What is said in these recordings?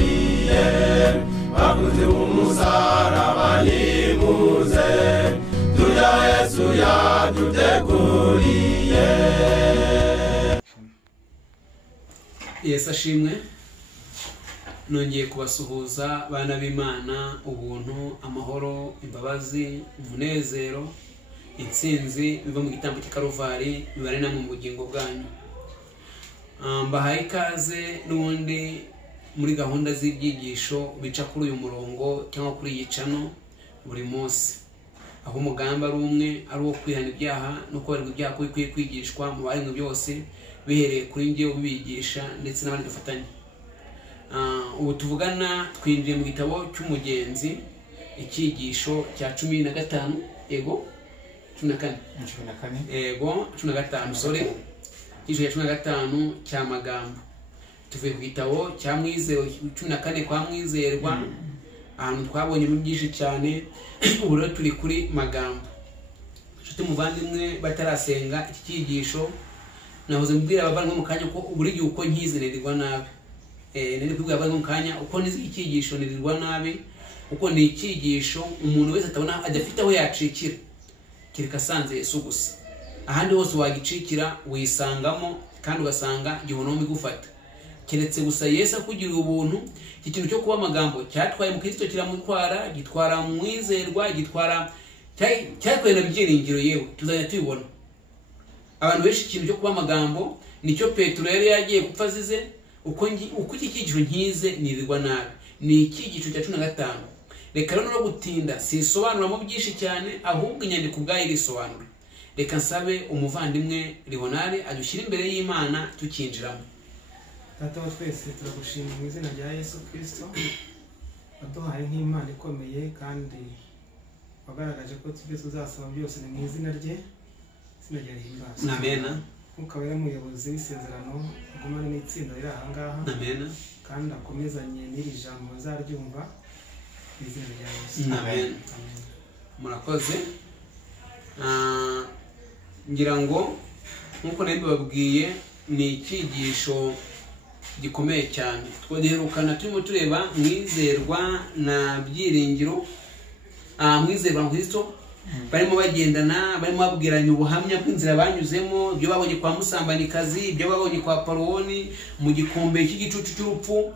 yaduteguriye bakunze umusaraba nimuze turya Yesu yaduteguriye. Yesu ashimwe. Nongeye kubasuhuza bana b'Imana, ubuntu, amahoro, imbabazi, umunezero, intsinzi biva mu gitambo cy'Ikaruvari bibare namwe mu bugingo bwanyu. Mbahaye ikaze n'ubundi muri gahunda z'ibyigisho bica kuri uyu murongo cyangwa kuri iyi cano buri munsi, aho umugamba ari umwe, ari uwo kwihana ibyaha no kubarirwa ibyaha bikwiye kwigishwa mu baremwe byose bihereye kuri njye ubibigisha ndetse n'abandi dufatanye. Ubu tuvugana twinjiye mu gitabo cy'Umugenzi, icyigisho cya 15, yego 14 yego 15 sorry, icyigisho cya 15 cya Magambo. Tuvuye ku gitabo cya Mwizero 14 kwa Mwizerwa, ahantu twabonye mu byinshi cyane. Ubu rero turi kuri Magambo. Nshuti muvandimwe batarasenga iki cyigisho, nahoze mbwira abavandimwe mu kanya ko buri gihe uko nkizirerirwa nabi. Nene kwibwira abavandimwe mu kanya uko nizi icyigisho nirirwa nabi, uko ni icyigisho umuntu wese atabona adafite aho yacikira kireka sanze Yesu gusa. Ahandi hose wagicikira wisangamo kandi ugasanga gihonomi gufata, keretse gusa Yesu akugira ubuntu. Iki kintu cyo kuba Magambo cyatwaye mu Kristo kiramutwara, gitwara Mwizerwa, gitwara cyatwaye na byiringiro. Yewe tuzajya tubibona abantu benshi. Ikintu cyo kuba Magambo nicyo Petero yari yagiye gupfa azize. Uko iki cyigisho nkize nirirwa nabi, ni icyigisho cya 15. Reka rero no gutinda sisobanura mu byinshi cyane, ahubwo inyandiko ubwayo irisobanura. Reka nsabe umuvandimwe Leonard adushyira imbere y'Imana tukinjiramo. Data wa twese turagushimira mu izina rya Yesu Kristo, waduhaye nk'Imana ikomeye kandi wagaragaje ko tujye tuzasaba byose ni mu izina rye, izina rya Yesu. Amen. Ukaba ari umuyobozi w'isezerano, agumane n'itsinda riri aha ngaha. Amen. Kandi akomezanye n'iri jambo bazaryumva mu izina rya Yesu. Amen. Murakoze. Ngira ngo nkuko nabibabwiye ni icyigisho gikomeye cyane. Twoderukana turimo tureba Mwizerwa na Byiringiro. Mwizerwa na Kristo barimo bagendana, barimo babwiranye ubuhamya bw'inzira banyuzemo, ibyo babonye kwa Musambanikazi, ibyo babonye kwa Paroni mu gikombe cy'igicucu cy'urupfu.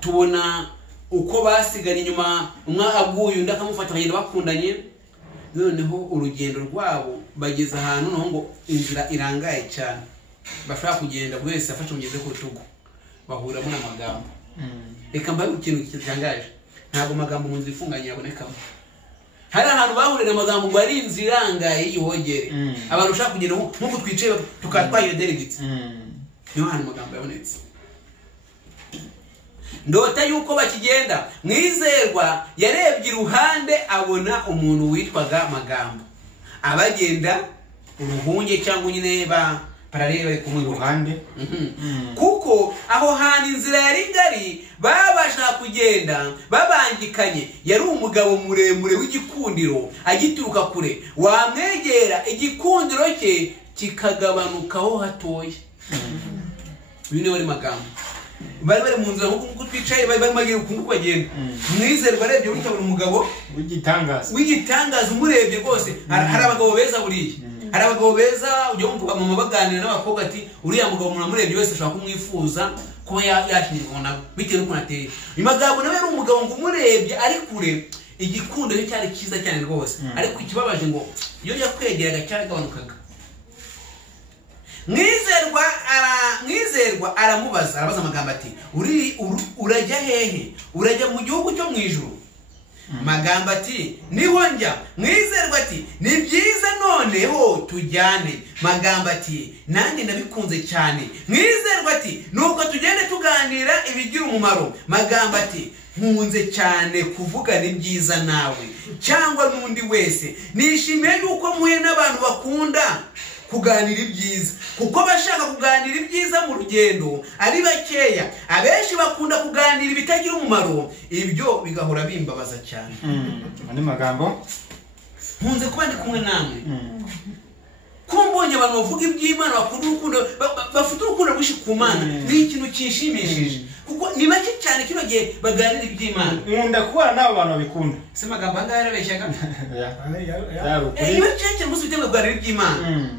Tubona uko basiganye inyuma, umwe aguye undi akamufata bakagenda bakundanye. Noneho urugendo rwabo bageze ahantu naho ngo inzira irangaye cyane, bashaka kugenda buri wese afashe mugeze ku rutugu, bahuramo na Magambo. Reka mbaye ikintu kitangaje, ntabwo Magambo mu nzira ifunganye yabonekamo. Hari ahantu bahurira Magambo ngo ari inzira irangaye y'ihogere, abantu ushaka kugenda nk'uko twicaye tukatwaye delegate. Niho hantu Magambo yabonetse. Ndota yuko bakigenda, Mwizerwa yarebye iruhande abona umuntu witwaga Magambo abagenda uruhunge cyangwa nyine ba paralele bari kumwe iruhande. Kuko aho hantu inzira yari ngari babasha kugenda babangikanye. Yari umugabo muremure w'igikundiro, agituruka kure wamwegera igikundiro cye kikagabanukaho hatoya. Uyu ni wari Magambo. Bari mu nzira nk'uko twicaye, bari magiye ukuntu bagenda. Mwizerwa arebye witabura umugabo w'igitangaza umurebye rwose. Hari abagabo beza buriye, hari abagabo beza ujye wumva mama baganira n'abakobwa ati uriya mugabo umuntu amurebye wese ashaka kumwifuza kuba yakingirwa nabo bitewe n'ukuntu ateye. Uyu Magambo nawe ari umugabo ngo umurebye ari kure, igikundo cye cyari cyiza cyane rwose, ariko ikibabaje ngo iyo yakwegeraga cyaragabanukaga. Mwizerwa arabaza Magambo ati urajya hehe? Urajya mu gihugu cyo mu ijuru? Magambo ati niho njya. Mwizerwa ati ni byiza, noneho tujyane. Magambo ati nanjye ndabikunze cyane. Mwizerwa ati nuko tugende tuganira ibigira umumaro. Magambo ati nkunze cyane kuvugana ibyiza nawe cyangwa n'undi wese. Nishimiye yuko muhe n'abantu bakunda kuganira ibyiza, kuko bashaka kuganira ibyiza mu rugendo ari bakeya. Abenshi bakunda kuganira ibitagira umumaro, ibyo bigahora bimbabaza cyane. Andi Magambo nkunze kuba ndi kumwe namwe. Kumbonye abantu bavuga iby'Imana, bakunda urukundo, bafite urukundo rwinshi ku Mana, ni ikintu kinshimishije. Kuko kuko ni bake cyane kino gihe baganira iby'Imana. Nkunda kubana n'abo bantu babikunda. Se Magambo anga yarabeshyaga. Ni bake cyane musi bitewe kuganira iby'Imana.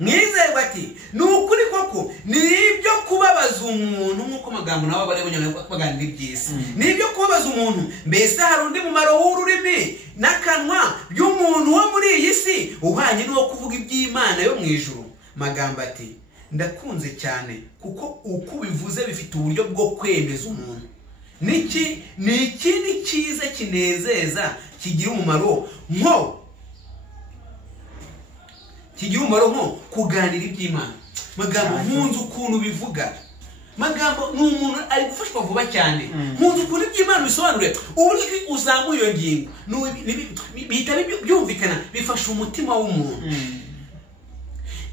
Mwizerwa ati nukuri koko nibyo kubabaza umuntu nkuko Magambo nabo bari baganira iby'isi. Nibyo kubabaza umuntu mbese hari undi mumaro w'ururimi n'akanwa by'umuntu wo muri iyi si uhanye n'uwo kuvuga iby'Imana yo mu ijuru. Magambo ati ndakunze cyane kuko uko bivuze bifite uburyo bwo kwemeza umuntu. Niki ni ikindi cyiza kinezeza kigira umumaro nko kuganira iby'Imana. Magambo nkunze ukuntu bivuga. Magambo ni umuntu ari gufashwa vuba cyane. Nkunze ukuntu iby'Imana bisobanure uburyo uzamuye iyo ngingo bihita byumvikana bifasha umutima w'umuntu.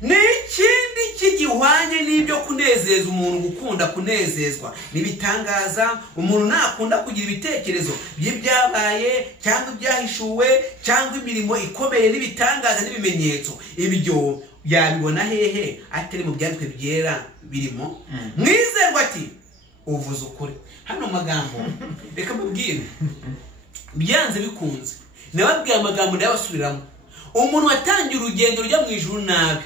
N'ikindi kigihwanye n'ibyo kunezeza umuntu gukunda kunezezwa nibitangaza umuntu nakunda kugira ibitekerezo by'ibyabaye cyangwa ibyahishuwe cyangwa imirimo ikomeye n'ibitangaza n'ibimenyetso. Ibyo yabibona hehe atari mu byanditswe byera birimo. Mwizerwa ati uvuze ukuri. Hano Magambo reka mbabwire byanze bikunze nababwiye amagambo ndabasubiramo. Umuntu watangiye urugendo rujya mu ijuru nabi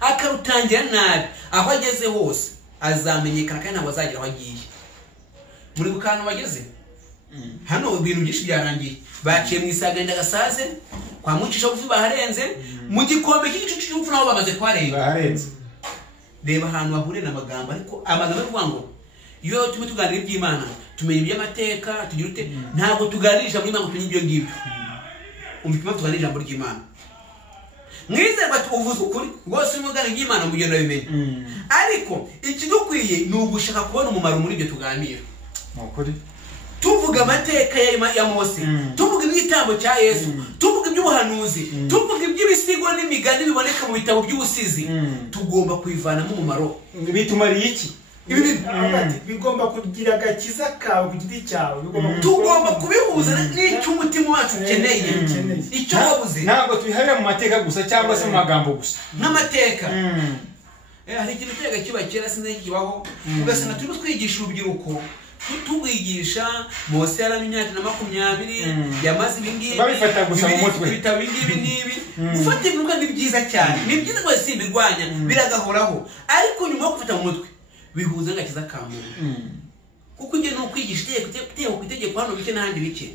akarutangira nabi aho ageze hose azamenyekana kandi ntabwo azagira aho agiye. Muri gukana bageze hano ibintu byinshi byarangiye. Baciye mu isagenda gasaze kwa mucisha bufi baharenze mu gikombe cy'igicucu cy'upfu naho bamaze kwarenga. Reba ahantu bahurira n'amagambo ariko amagambo avuga ngo iyo tuganira iby'Imana tumenya iby'amateka tugira ute ntabwo tuganirisha muri mango tunyibyo ngibyo. Umupima tuganira ijambo ry'Imana. Mwizerwa tuvuze ukuri rwose umugani ry'Imana mu gendo bimenye. Ariko ikidukwiye ni ugushaka kubona umumaro muri ibyo tuganira. Ukuri Tuvuga amateka ya Mose, tuvuga ibitambo cya Yesu, tuvuga iby'ubuhanuzi, tuvuga iby'ibisigo n'imigani biboneka mu bitabo by'ubusizi. Tugomba kuivanamo umumaro. Bitumariye iki? Bigomba kugira agakiza kawe ku giti cyawe. Tugomba kubihuza n'icyo umutima wacu ukeneye. Icyo wabuze ntabwo tubiharira mu mateka gusa cyangwa se mu magambo gusa. N'amateka hari ikintu cyega kiba kera sinzi kibaho ugasanga turi twigisha urubyiruko tubigisha Mose yaramyaka na 20 yamaze ibingibi babifata gusa mu mutwe bitabo ibingibi ufate ibintu kandi byiza cyane ni byiza ko simbirwanya biragahoraho ariko nyuma yo gufata mu mutwe bihuza n'agakiza ka muntu kuko nge no kwigisha itegeko hano bike n'ahandi bike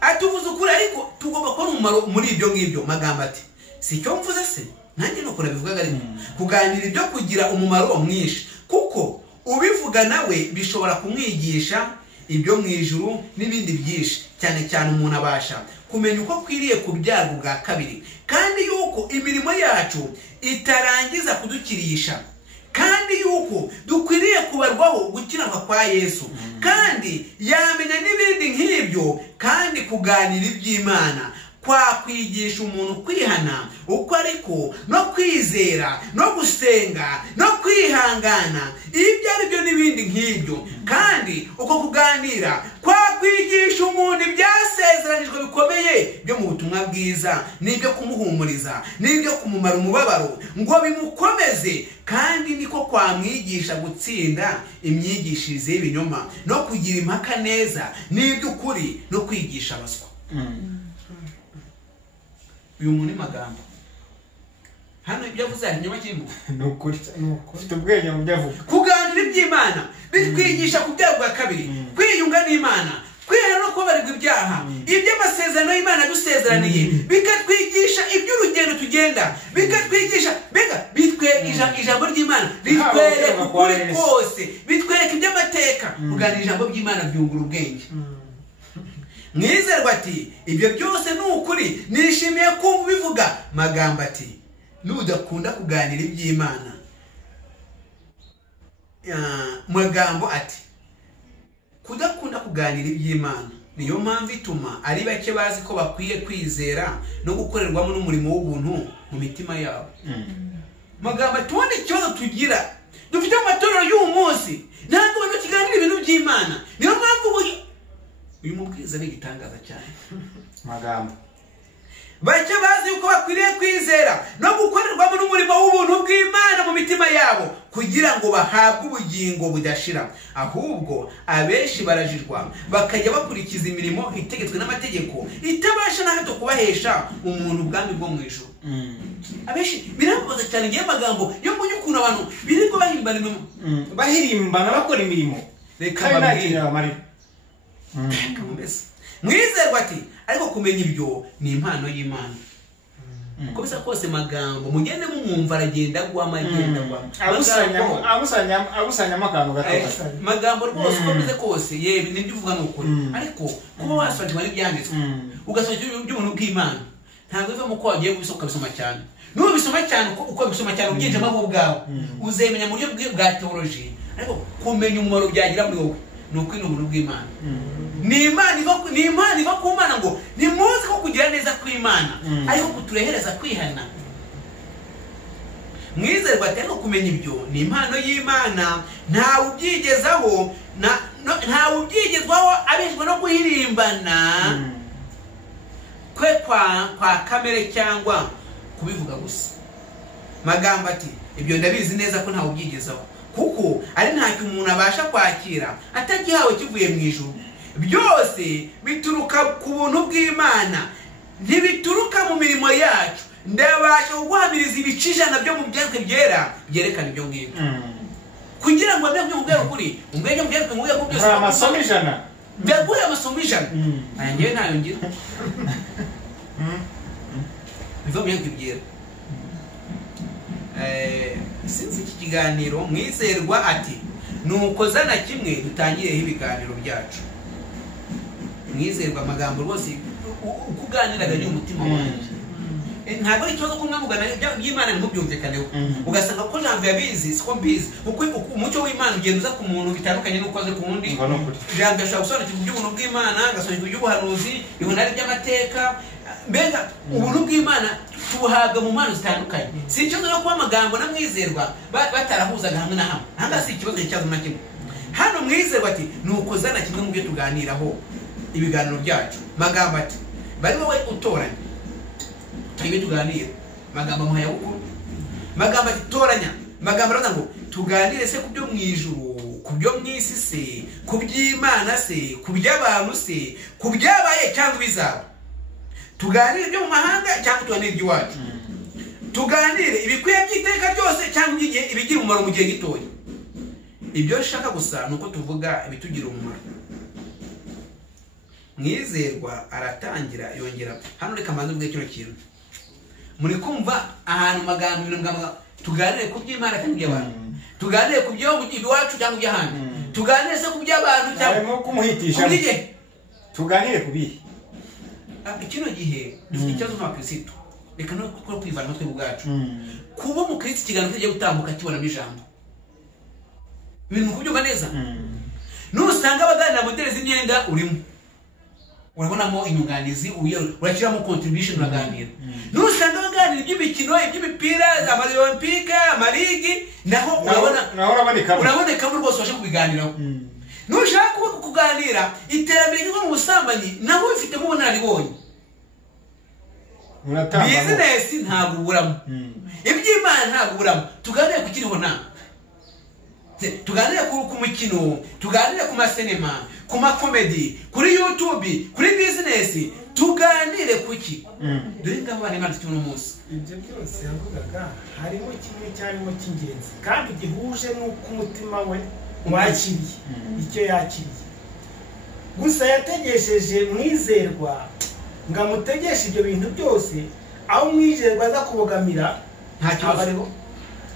atuvuze ukuri ariko tugomba kubona umumaro muri ibyo ngibyo. Magambo ati si cyo mvuze se nanjye no kurabivuga ariko kuganira ibyo kugira umumaro mwinshi kuko ubivuga nawe bishobora kumwigisha ibyo mu ijuru n'ibindi byinshi cyane cyane umuntu abasha kumenya uko kwiriye kubyarwa bwa kabiri kandi yuko imirimo yacu itarangiza kudukirisha kandi yuko dukwiriye kubarwaho gukiranwa kwa Yesu kandi yamenya n'ibindi nk'ibyo kandi kuganira iby'Imana kwakwigisha umuntu kwihana uko ariko no kwizera no gusenga no kwihangana ibyo ari byo n'ibindi nk'ibyo kandi uko kuganira kwakwigisha umuntu ibyasezeranijwe bikomeye byo mu butumwa bwiza n'ibyo kumuhumuriza n'ibyo kumumara umubabaro ngo bimukomeze kandi niko kwamwigisha gutsinda imyigishirize y'ibinyoma no kugira impaka neza n'iby'ukuri no kwigisha abaswa. Uyu muntu Magambo hano ibyo avuze ari nyuma kirimo nukuri ufite ubwenge mu byavuga kuganira iby'Imana bitwigisha kubyarwa kabiri kwiyunga n'Imana kwihana no kubabarirwa ibyaha iby'amasezerano y'Imana dusezeraniye bikatwigisha iby'urugendo tugenda bikatwigisha bitwigisha ijambo ry'Imana bitwereka ukuri kose bitwereka iby'amateka kuganira ijambo ry'Imana byungura ubwenge. Mwizerwa ati ibyo byose ni ukuri nishimiye kumva bivuga. Magambo ati nudakunda kuganira iby'Imana. Magambo ati kudakunda kuganira iby'Imana niyo mpamvu ituma ari bake bazi ko bakwiye kwizera no gukorerwamo n'umurimo w'ubuntu mu mitima yabo. Magambo ati wone ikibazo tugira dufite amatorero y'uyu munsi ntabwo abantu kiganira ibintu by'Imana niyo mpamvu uyu mubwiza ni igitangaza cyane. Magambo bake bazi yuko bakwiriye kwizera no gukorerwamo n'umurimo w'ubuntu bw'Imana mu mitima mitima yabo kugira ngo bahabwe ubugingo budashira, ahubwo abenshi barajirwa bakajya bakurikiza imirimo itegetswe n'amategeko itabasha na hato kubahesha umuntu ubwami bwo mu ijuru. Abenshi birambaza cyane ngiye magambo yo mu nyukuno abantu birirwa bahimbana imirimo, bahirimbana bakora imirimo reka babwira amarira mwizerwa ati ariko kumenya ibyo ni impano y'Imana. Uko bisa kose magambo mugende mumwumva aragenda gwa magenda gwa abusanya amakano gato magambo rwose uko bize kose yewe nibyo uvuga n'ukuri, ariko kuba wasobanukirwa n'ibyanditswe ugasobanukirwa iby'ubuntu bw'Imana ntabwo biva mu ko wagiye gusohoka bisoma cyane. N'ubu bisoma cyane uko bisoma cyane ubyinjemo abo ubwawe uzemenya mu buryo bwa teology, ariko kumenya umumaro byagira muri wowe ni ukwina ubuntu bw'Imana. Ni Imana iva ku Mana ngo nimuzi ko kugira neza kw'Imana ariko kuturehereza kwihana. Mwizerwa ati ariko kumenya ibyo ni impano y'Imana, ntawe ubyigezaho ntawe ubyigezwaho abeshwa no guhirimbana kwe kwa kamere cyangwa kubivuga gusa. Magambo ati ibyo ndabizi neza ko ntawe ubyigezaho, kuko ari ntacyo umuntu abasha kwakira atagihawe kivuye mu ijuru. Byose bituruka ku buntu bw'Imana, ntibituruka mu mirimo yacu. Ndabasha kuguhamiriza ibicijana byo mu byanditswe byera byerekana ibyo ngibyo kugira ngo amenye ubwero kuri umwenye byanditswe ngo yako byose amasomo ijana byaguye amasomo ijana ayangiye ntayo ngira biva mu byanditswe byera. Sinzi iki kiganiro mwizerwa ati nuko zana kimwe dutangireho ibiganiro byacu. Mwizerwa amagambo rwose ukuganiraga n'umutima wanjye ntabwo ari ikibazo ko mwamugana by'Imana ntimubyumvikaneho ugasanga ko jambo yabizi siko mbizi uko umucyo w'Imana ugenda uza ku muntu bitandukanye n'uko aze ku wundi. Jambo ashobora gusobanukirwa iby'ubuntu bw'Imana agasobanukirwa iby'ubuhanuzi ibonari by'amateka, mbega ubuntu bw'Imana tubuhabwa mu mpano zitandukanye. Si ikibazo no kuba amagambo na mwizerwa batarahuzaga hamwe na hamwe, aha si ikibazo cyazo na kimwe. Hano mwizerwa ati nuko zana kimwe mu byo tuganiraho ibiganiro byacu. Magambo ati bari wowe utoranya tayibe tuganira magambo muhaya uko magambo ati toranya magambo aravuga ngo tuganire se kubyo mu ijuru, kubyo mwisi se, kuby'Imana se, kuby'abantu se, kubyabaye cyangwa bizaba. Tuganire ibyo mu mahanga cyangwa tuganire iby'iwacu. Tuganire ibikwiye by'iteka byose cyangwa ibigira umumaro mu gihe gitoya. Ibyo nshaka gusa nuko tuvuga ibitugira umumaro. Mwizerwa aratangira yongera hano reka manze ubwe kino kintu muri kumva ahantu magambo tuganire ku by'Imana cyangwa iby'abantu, tuganire ku byo iwacu cyangwa iby'ahandi, tuganire se ku by'abantu cyangwa kumuhitisha tuganire ku bihe. Kino gihe dufite ikibazo n'abakristo, reka no kwivana natwe ubwacu kuba mu Kristo ikiganiro kigiye gutambuka kibonamo ijambo ibintu kubyumva neza. Nusanga abaganira modeli z'imyenda urimo urabonamo inyunganizi urakiramo contribution uraganira. Nusanga abaganira iby'imikino iby'imipira Olympique amarigi naho urabonekamo rwose washe kubiganiraho. Nushaka kuganira iterambere ryo mu busambanyi naho bifitemo ubunararibonye. Business ntabwo uburamo, iby'Imana ntabwo uburamo. Tuganire ku kiriho na tuganire ku mukino, tuganire ku masinema, ku makomedi, kuri YouTube, kuri business, tuganire kuki dore ngabo bane manje tuno munsi. Ibyo byose yavugaga harimo kimwe cyarimo cy'ingenzi kandi gihuje n'uko umutima we wakiriye icyo yakiriye. Gusa yategesheje mwizerwa ngamutegesha ibyo bintu byose aho mwizerwa aza kubogamira nta kibazo ariho.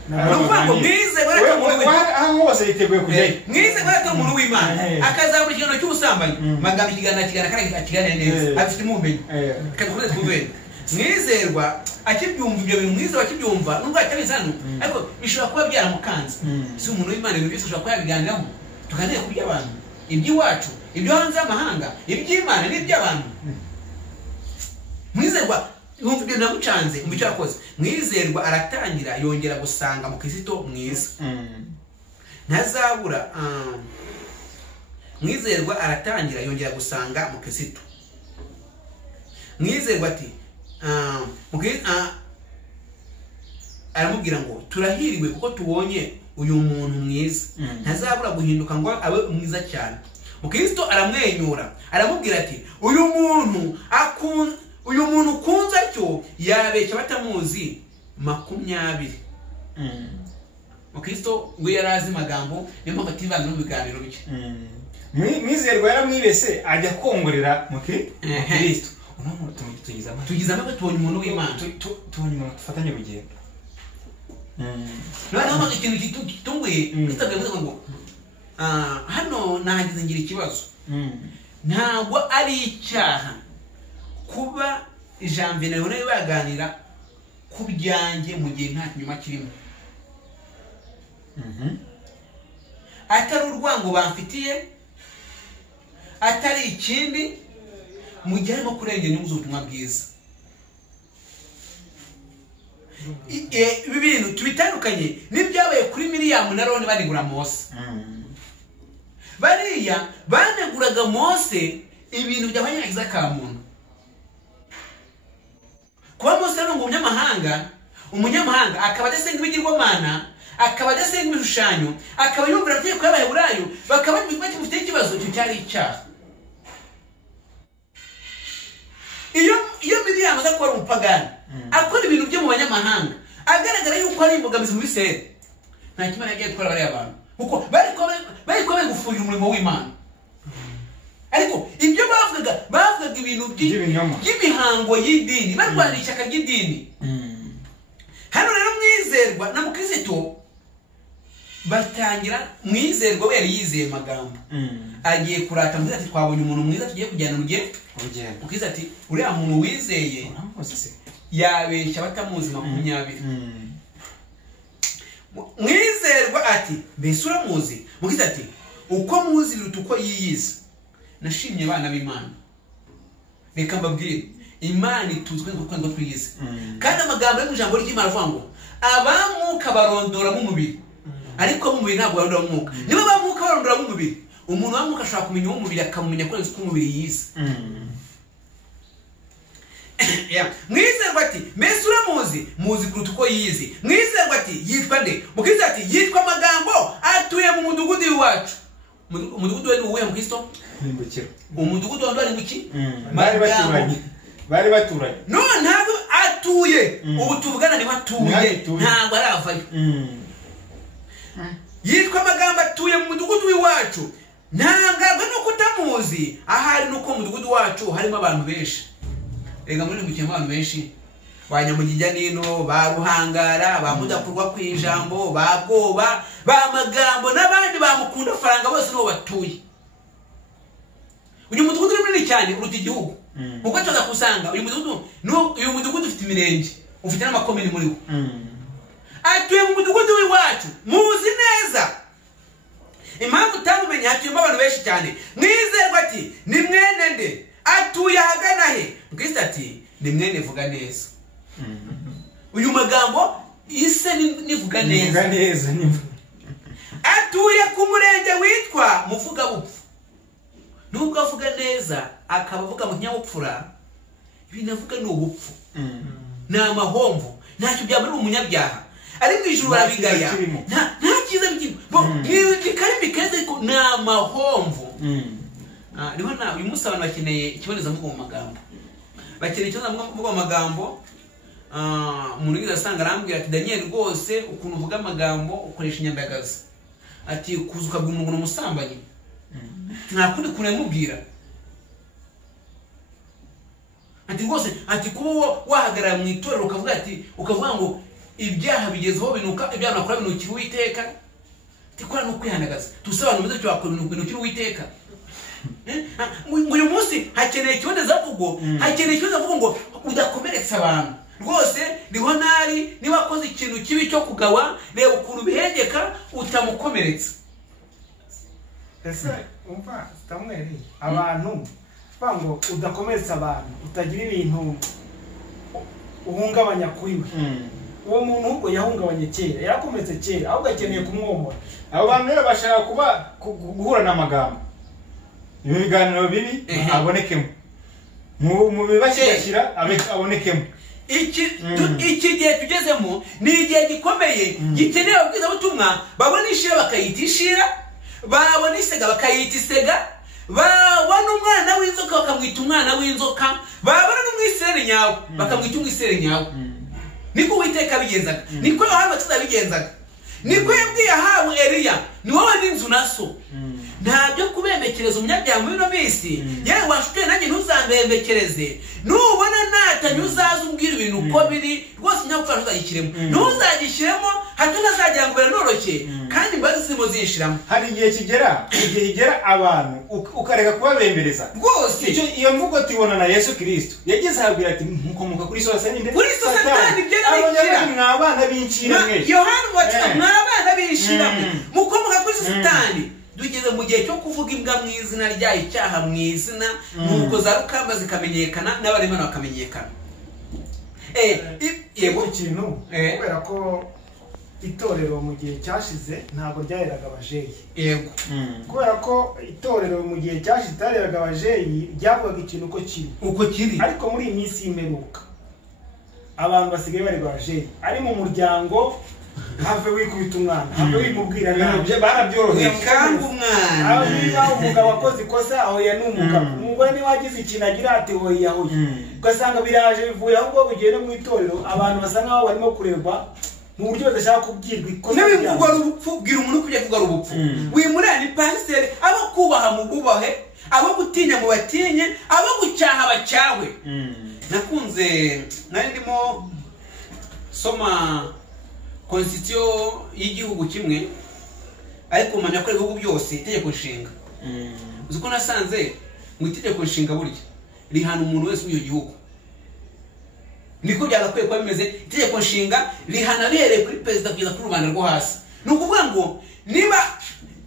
Nuko mwizerwa reka muri aho hose yiteguye kujya mwizerwa reka muri w'Imana akazabura ikiganiro cy'ubusambanyi magambo ikiganiro kandi akigane neza afite umumenyi kadukomeze twubere. Mwizerwa akibyumva ibyo bintu mwizerwa akibyumva nubwo atabizana ariko bishobora kuba byaramukanze. Si umuntu w'Imana ibintu byose ushobora kuyabiganiraho. Tuganire ku by'abantu, iby'iwacu, ibyo hanze y'amahanga, iby'Imana n'iby'abantu. Mwizerwa yumva ibyo namucanze mu cyo yakoze. Mwizerwa aratangira yongera gusanga mu Kristo mwiza ntazabura. Mwizerwa aratangira yongera gusanga mu Kristo. Mwizerwa ati aramubwira ngo turahiriwe kuko tubonye uyu muntu mwiza ntazabura guhinduka ngo abe mwiza cyane. Mukristo aramwenyura aramubwira ati uyu muntu ukunze atyo yabeshya batamuzi 20. Mukristo ngo yarazi Magambo niyo mpamvu ativanga no biganiro bye. Mwizerwa yaramwibese ajya kongorera Mukristo. Tugize amabwe tubonye umuntu w'Imana. Tubonye umuntu tufatanye urugendo. Noneho ikintu gitunguye kitabwiye ngo hano nahagize ngira ikibazo. Ntabwo ari icyaha kuba ijambo nawe baganira ku byanjye mu gihe nta kinyuma kirimo. Atari urwango bamfitiye, atari ikindi, mu gihe arimo kurengera inyungu z'ubutumwa bwiza. Ibi bintu tubitandukanye n'ibyabaye kuri Miriyamu na Aroni banegura Mose. Bariya baneguraga Mose ibintu by'abanyagiza ka muntu. Kuba Mose ari umunyamahanga akaba adasenga ibigirwamana, akaba adasenga ibishushanyo, akaba yumvira amategeko y'Abaheburayo, bakaba bafite ikibazo cyari icyaha. Iyo Miriyamu aza kuba ari umupagani akora ibintu byo mu banyamahanga agaragara yuko ari imbogamizi mu Bisirayeli, nta kimana yagiye gukora bariya abantu kuko bari gufurira umurimo w'Imana. Ariko ibyo bavugaga ibintu by'imihango y'idini, barwanira ishyaka ry'idini. Hano rero Mwizerwa na Mukristo batangira, Mwizerwa we yari yizeye Magambo, agiye kurata Mukristo ati twabonye umuntu mwiza tugiye kujyana urugendo. Mukristo ati uriya muntu wizeye yabeshya batamuzi 20. Mwizerwa ati mbese uramuzi? Mukristo ati uko muzi biruta uko yiyiza. Nashimye abana b'Imana, reka mbabwire Imana ituzwe ngo twiyize. Kandi amagambo yo mu ijambo ry'Imana avuga ngo abamuka barondora mu mubiri, ariko mu mubiri ntabwo barondora mu mwuka. Niba abamuka barondora mu mubiri, umuntu wamuka ashobora kumenya uwo mubiri akamumenya ko umubiri yize. Mwizerwa ati mbese uramuzi? Muzi kuruta uko yize. Mwizerwa ati yitwa nde? Mukristo ati yitwa Magambo, atuye mu mudugudu w'iwacu. Umudugudu we ni uwuhe Mukristo? Nimbukiro. Umudugudu wandwa ni muki? Bari baturanye. No, ntabwo atuye. Ubu tuvugana ni batuye, ntabwo aravayo. Yitwa Magambo, atuye mu mudugudu w'iwacu. Ntangazwa no kutamuzi, ahari nuko mu mudugudu wacu harimo abantu benshi. Ega muri mukiyemo abantu benshi, banyamugijya nino, baruhangara, bamudakurwa kwijambo, bagoba, bamagambo n'abandi bamukunda faranga bose no batuye. Uyu mudugudu munini cyane uruta igihugu. Uko cyaza kusanga uyu mudugudu ufite imirenge, ufite n'amakomini muri wo. Atuye mu mudugudu w'iwacu, muzi neza. Impamvu utamumenye hatuyemo abantu benshi cyane. Mwizerwa ati ni mwene nde? Atuye ahagana he? Mukristo ati ni mwene vuga neza. Uyu Magambo ise nivuga neza. Atuye ku murenge witwa Muvuga Bupfu. Nubwo avuga neza akaba avuga mu kinyabupfura, ibintu avuga ni ubupfu. Ni amahomvu, ntacyo byaba ari umunyabyaha. Ari mu ijuru barabigaya, nta cyiza bikari bikeze ko ni amahomvu. Niho uyu munsi abantu bakeneye ikibonezamvugo mu magambo. Bakeneye ikibonezamvugo mu magambo. Umuntu wize asanga arambwira ati Daniel rwose ukuntu uvuga amagambo ukoresha inyandagazi. Ati kuzuka bw'umuntu n'umusambanyi. Nta kundi kunemubwira. Ati rwose ati kuba wahagarara mu itorero ukavuga ngo ibyaha bigezeho binuka, ibyaha nakora binukira Uwiteka. Tikora no kwihandagaza. Tusobanura muze cyo wakora binukira Uwiteka. Uyu munsi hakeneye ikibonezamvugo, hakeneye ikibonezamvugo ngo udakomeretsa abantu. Rwose niho nari niba akoze ikintu kibi cyo kugawa, reba ukuntu bihengeka utamukomeretsa. Ese umva Samuel, abantu bango udakomeretsa abantu, utagira ibintu uhungabanya kuri we. Uwo muntu ubwo yahungabanye kera, yarakometse kera, ahubwo akeneye kumwomora. Abo bantu rero bashaka guhura n'amagambo. Ibi biganiro bibi abonekemo. Mu bibashyira abonekemo. iki gihe tugezemo ni igihe gikomeye gikeneye ababwirizabutumwa babona ishira bakayita ishira, babona isega bakayita isega, babona umwana w'inzoka bakamwita umwana w'inzoka, babona n'umwisirayeli nyawe bakamwita umwisirayeli nyawe. Niko Uwiteka abigenzaga, niko Yohana Umubatiza abigenzaga, niko yabwiye Ahabu Eliya, ni wowe n'inzu na so. Ntabyo kubembekereza umunyabyaha muri ino minsi. Yewe washuke nanjye ntuzambembekereze, nubona natanye uzaza umbwira ibintu uko biri rwose nyabupfura ntuzagishiremo, ntuzagishyiremo hato nazagira ngo biranoroshye kandi imbabazi zirimo zishiramo. Hari igihe kigera abantu ukareka kubabembereza rwose. Iyo mvugo tubona na Yesu Kristo yagize abwira ati mukomoka kuri Satani, kuri Satani byera mwabana b'incira mwe. Yohana Umubatiza mwabana b'inshira mwe mukomoka kuri Satani. Dugeze mu gihe cyo kuvuga imbwa mu izina ryayo, icyaha mu izina, nuko za rukamba zikamenyekana n'abaremana bakamenyekana. Yego ikintu kubera ko itorero mu gihe cyashize ntabwo ryaheraga abajeyi. Yego. Kubera ko itorero mu gihe cyashize ryaheraga abajeyi, ryavugaga ikintu uko kiri. Ariko muri iyi minsi y'imperuka abantu basigaye bari abajeyi, ari mu muryango have wikubita umwana, have wimubwira nabi, barabyoroheye kandi umwana aho niba umugabo akoze ikosa aho ya n'umugabo, umugore ni wagize ikintu agira ati hoye yahoye, ugasanga biraje bivuye ahubwo bigiye no mu itorero abantu basa nkaho barimo kurerwa mu buryo badashaka kubwirwa ikosa. N'ibivugwa rubupfu, bwira umuntu kujya kuvuga rubupfu. Wimurana ni pasiteri, abo kubaha mu bubahe, abo gutinya mu batinye, abo gucyaha bacyawe. Nakunze nari ndimo soma constitution y'igihugu kimwe, ariko umanya ko ibihugu byose itegeko nshinga. Uzi ko nasanze mu itegeko nshinga burya rihana umuntu wese w'icyo gihugu. Niko byagakwiye kuba bimeze. Itegeko nshinga rihana bihereye kuri perezida kugeza kuri rubanda rwo hasi. Ni ukuvuga ngo niba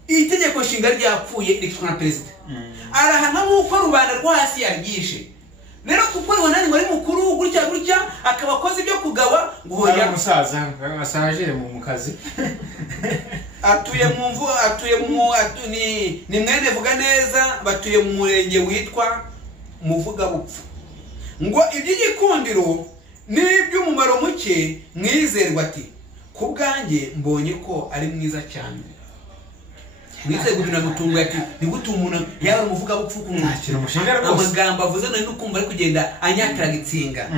itegeko nshinga ryapfuye rikitwa na perezida, arahana nk'uko rubanda rwo hasi yaryishe. Rero kuko rubanda ngo ari mukuru gutya akaba akoze ibyo kugaba ngo hoya umusaza asaje mu kazi atuye ni mwene vuga neza, batuye mu murenge witwa Muvuga Bupfu. Ngo iby'igikundiro n'iby'umumaro muke mwizerwa ati kubwanjye mbonye ko ari mwiza cyane. Mwise gubina mutungo ati nigute umuntu yaba umuvuga bupfu kumwakira umushinga rwose, amagambo avuze no nukumva ari kugenda anyatira gitsinga.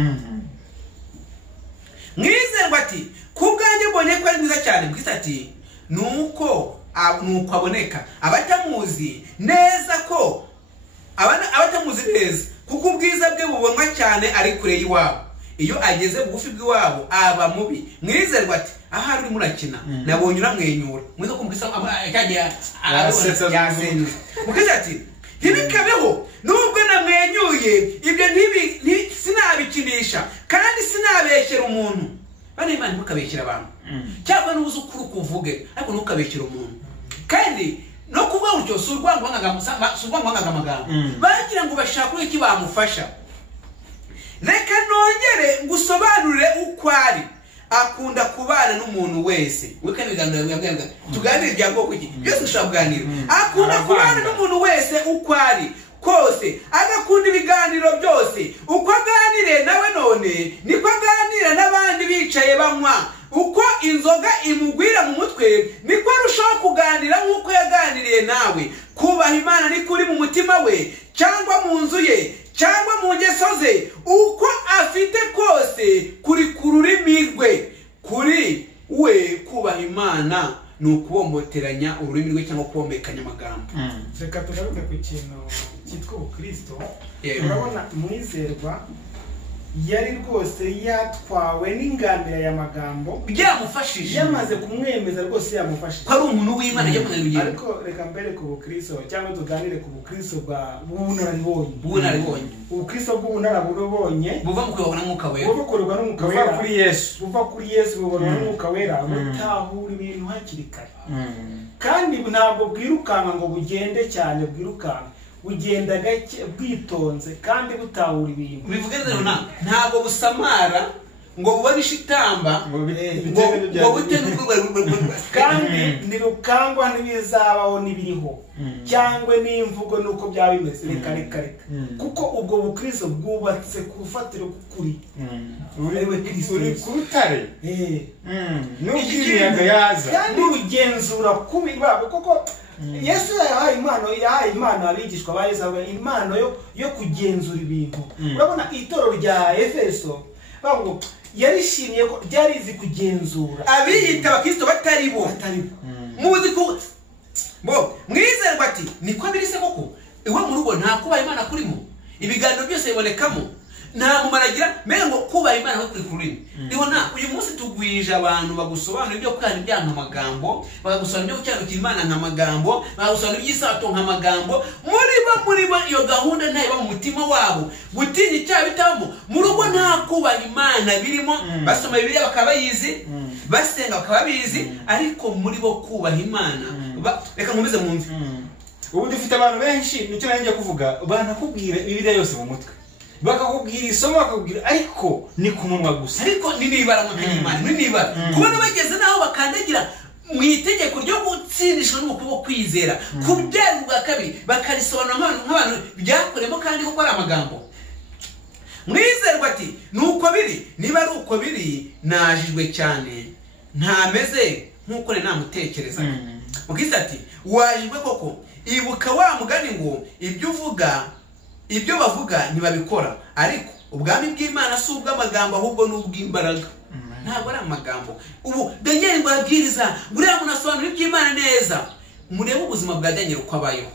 Mwizerwa ati kubwanjye mbonye ko ari mwiza cyane. Mwise ati nuko aboneka abatamuzi neza, ko abatamuzi neza kuko ubwiza bwe bubonwa cyane ari kure y'iwabo, iyo ageze bugufi bw'iwabo aba mubi. Mwizerwa ati aha uri murakina nabonye uramwenyura, mwiza ko mukisa ajya yasenze. Mukisa ati ntibikabeho nubwo namwenyuye, ibyo sinabikinisha kandi sinabeshyera umuntu. Bane Imana ntukabeshyera abantu, cyangwa n'ubuze ukuri kuvuge, ariko ntukabeshyera umuntu. Kandi no kuvuga utyo surwango amagambo bagira ngo bashaka iki bamufasha. Reka nongere ngusobanurire uko ari. Akunda kubana n'umuntu wese. Weka biganira tuganire byango kuki byose ushabuganira. Akunda kubana n'umuntu wese uko ari kose, agakunda ibiganiro byose. Uko aganire nawe none niko aganira n'abandi bicaye banywa. Uko inzoga imugwira mu mutwe niko arushaho kuganira nk'uko yaganiriye nawe. Kubaha Imana ni kuri mu mutima we cyangwa mu nzu ye cyangwa mu ngeso ze, uko afite kose kuri ku rurimi rwe. Kuri we kubaha Imana ni ukubomboteranya ururimi rwe cyangwa kubombekanya amagambo. Reka tugaruke ku kintu cyitwa ubukristo. Urabona mwizerwa yari rwose yatwawe n'ingambira y'amagambo, byamufashije, yamaze kumwemeza rwose yamufashije ko ari umuntu w'Imana yo kunarugera. Ariko reka mbere ku bukristo cyangwa tuganire ku bukristo bw'ubunararibonye. Ubukristo bw'ubunararibonye buva mu kuyobora n'umwuka wera, bukorwa n'umwuka wera, buva kuri Yesu bukorwa n'umwuka wera, butahura ibintu hakiri kare. Kandi ntabwo bwirukanka ngo bugende cyane, bwirukanka bugenda gake bwitonze kandi butahura ibintu. Bivuga rero ntabwo busamara ngo bubone ishitamba ngo bute n'ubwo kandi ntirukangwa n'ibizabaho n'ibiriho cyangwa n'imvugo nuko byaba bimeze reka kuko ubwo bukristo bwubatse ku rufatiro k'ukuri uriwe Kristo uri ku rutare n'ubw'imiyaga yaza kandi ugenzura kubi babo kuko Yesu yahaye impano abigishwa ba Yesu impano yo kugenzura ibintu urabona itorero rya Efeso bavuga yarishimiye ko ryarizi kugenzura abiyita abakristo batari bo muzi ko bo mwizerwa ati niko birise koko iwe mu rugo nta kubaha Imana kurimo ibiganiro byose bibonekamo nta mumaragira mbere ngo kubaha Imana no kuri kurimo ibona uyu munsi tugwije abantu bagusobanura ibyo kwandi byanka magambo bagagusobanura ibyo cyane Imana nka magambo bagagusobanura iby'isato nka magambo muri bo iyo gahunda ntayiba mu mutima wabo gutinya icyaha bitamo mu rugo nta kubaha Imana birimo basoma Bibiliya bakaba bayizi basenga bakaba bizi ariko muri bo kubaha Imana reka nkomeze mwumve ubu dufite abantu benshi nicyo nanjye kuvuga banakubwira Bibiliya yose mu mutwe bakakubwira isomo bakakubwira ariko ni ku munwa gusa ariko ni nibara mu kanyimana ni nibara kubona bageze naho bakandagira mu itegeko ryo gutsindishwa n'ukuboko kwizera kubyara bwa kabiri bakarisobanura nk'abantu byakoremo kandi ko ari amagambo mwizerwa ati nuko biri niba ari uko biri najijwe cyane ntameze nk'uko ne namutekereza ukisa ati wajijwe koko ibuka wa mugani ngo ibyo bavuga ntibabikora ariko ubwami bw'Imana si ubw'amagambo ahubwo n'ubw'imbaraga ntabwo ari amagambo ubu Daniel ngo abwiriza buriya munasobanura iby'Imana neza murebe ubuzima bwa Daniel uko abayeho